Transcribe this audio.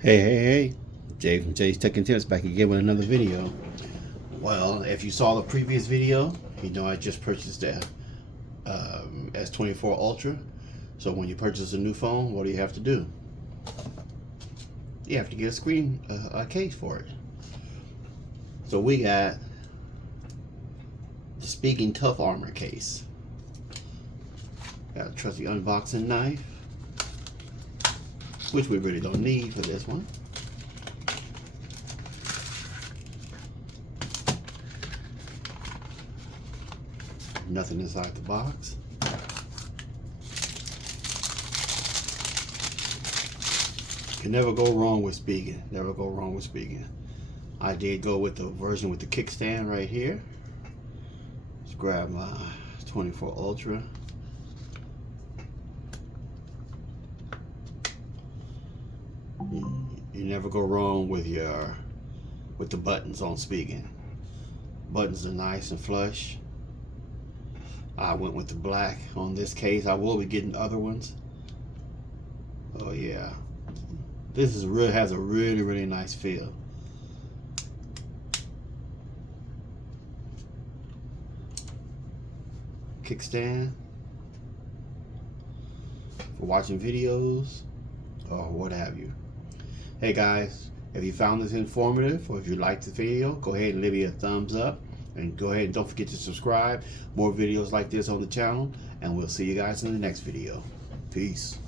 Hey, Jay from Jay's Tech and Tips back again with another video. Well, if you saw the previous video, you know I just purchased a S24 Ultra. So when you purchase a new phone, what do you have to do? You have to get a case for it. So we got the Spigen Tough Armor case. Got a trusty unboxing knife, which we really don't need for this one. Nothing inside the box. Can never go wrong with Spigen. Never go wrong with Spigen. I did go with the version with the kickstand right here. Let's grab my 24 Ultra. You never go wrong with the buttons on Spigen. Buttons are nice and flush. I went with the black on this case. I will be getting other ones. Oh yeah, this has a really nice feel. Kickstand for watching videos or what have you. Hey guys, if you found this informative or if you liked the video, go ahead and leave me a thumbs up. And go ahead and don't forget to subscribe. More videos like this on the channel. And we'll see you guys in the next video. Peace.